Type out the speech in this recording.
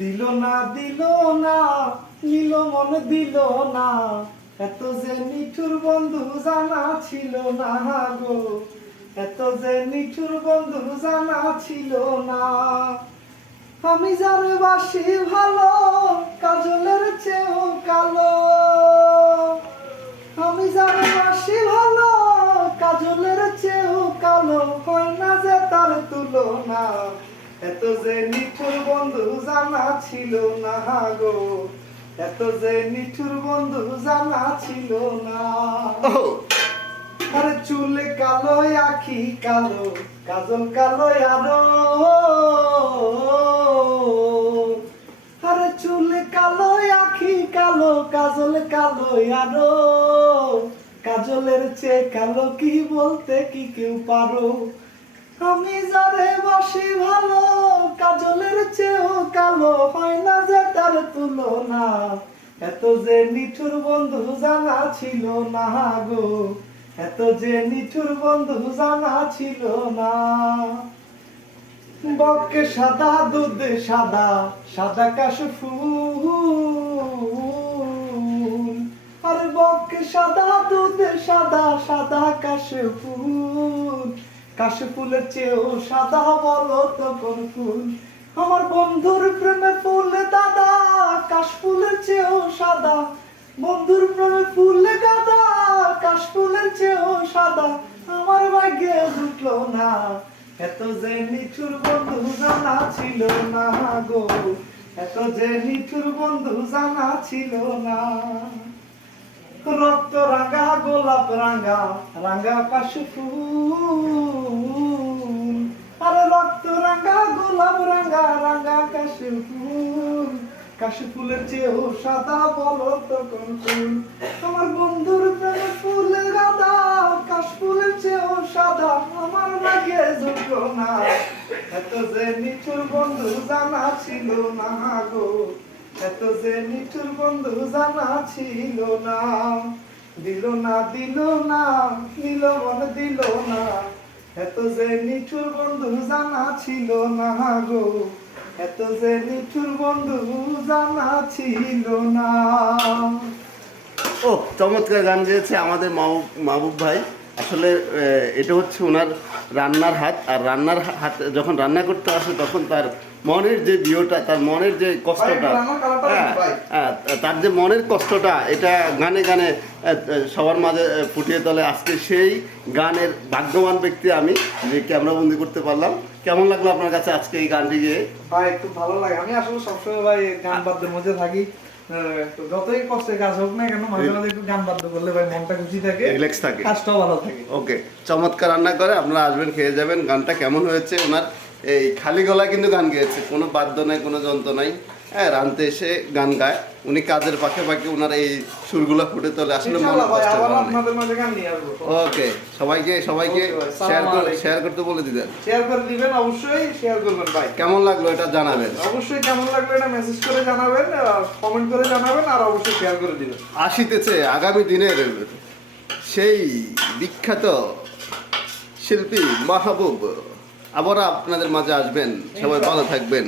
দিল না দিল না, নিল মন দিল না, এত যে নিঠুর বন্ধু জানা ছিল না গো, এত যে নিঠুর বন্ধু জানা ছিল না। আমি যারে বাসি ভালো, কাজলের চেয়েও কালো। আমি যারে বাসি ভালো, কাজলের চেয়েও কালো, হয় না যে তার তুলনা। এত যে নিঠুর বন্ধু জানা ছিল না গো, এত যে নিঠুর বন্ধু জানা ছিল না। আরে চুলে কালো, আখি কালো, কাজল কালো আরো। আরে চুলে কালো, আখি কালো, কাজল কালো আরো। কাজলের চেয়ে কালো কি বলতে কি কেউ পারো? আমি যারে বাসি ভালো, কাজলের চেয়েও কালো, হয় না যে তার তুলনা। এত যে নিঠুর বন্ধু জানা ছিল না গো, এত যে নিঠুর বন্ধু জানা ছিল না। বকে সাদা দুধ সাদা, সাদা কাশফুল। আরে বকে সাদা দুধ সাদা, সাদা কাশফুল। কাশফুলের চেয়েও সাদা বলো তো কোন ফুল? আমার বন্ধুর প্রেমে ফুল দাদা, কাশফুলের চেয়েও সাদা। বন্ধুর প্রেমে ফুল গাদা, কাশফুলের চেয়েও সাদা। আমার ভাগ্যে জুটলো না, এত যে নিঠুর বন্ধু জানা ছিল না গো, এত যে নিঠুর বন্ধু জানা ছিল না। রক্ত রাঙা গোলাপ রাঙা, রাঙা কাশফুল। আরে রক্ত রাঙা গোলাপ রাঙা, রাঙা কাশফুল। কাশফুলের চেয়েও সাদা বলো তো কোন ফুল? আমার বন্ধুর প্রেমে ফুল গাদা, কাশফুলের চেয়েও সাদা। আমার ভাগ্যে জুটলো না, এত যে নিঠুর বন্ধু জানা ছিল না গো, এত যে নিঠুর বন্ধু জানা ছিল না। দিল না দিল না, নিল মন দিল না, এত যে নিঠুর বন্ধু জানা ছিল না গো, এত যে নিঠুর বন্ধু জানা ছিল না। ও চমৎকার গান গেয়েছে আমাদের মাহবুব ভাই। আসলে এটা হচ্ছে ওনার রান্নার হাত, আর রান্নার হাত যখন রান্না করতে আসে তখন তার মনের যে ভিউটা, তার মনের যে কষ্টটা, তার যে মনের কষ্টটা, এটা গানে গানে সবার মাঝে ফুটিয়ে তোলে। আজকে সেই গানের ভাগ্যবান ব্যক্তি আমি, যে ক্যামেরাবন্দি করতে পারলাম। কেমন লাগলো আপনার কাছে আজকে এই গানটি গিয়ে? ভাই খুব ভালো লাগে। আমি আসলে সবসময় ভাই গান বাদ্যের মধ্যে থাকি। যতই কষ্টের কাজ হোক না কেন, মাঝে মাঝে একটু গান বাদ্য করলে ভাই মনটা খুশি থাকে, রিল্যাক্স থাকে, কাজটাও ভালো থাকে। ওকে, চমৎকার রান্না করে, আপনারা আসবেন, খেয়ে যাবেন। গানটা কেমন হয়েছে? ওনার এই খালি গলায় কিন্তু গান গেয়েছে, কোনো বাদ্য নাই, কোনো যন্ত্র নাই। হ্যাঁ, রানতে এসে গান গায় উনি, কাজের ফাঁকে ফাঁকে ওনার এই সুরগুলো ফুটে তোলে। আসলে ওকে, সবাইকে শেয়ার করতে বলে দিবেন, শেয়ার করে দিবেন, অবশ্যই শেয়ার করবেন ভাই। কেমন লাগলো এটা জানাবেন, অবশ্যই কেমন লাগলো এটা মেসেজ করে জানাবেন, কমেন্ট করে জানাবেন, আর অবশ্যই শেয়ার করে দিবেন। আসিতেছে আগামী দিনের সেই বিখ্যাত শিল্পী মাহবুব আবার আপনাদের মাঝে আসবেন। সবাই ভালো থাকবেন।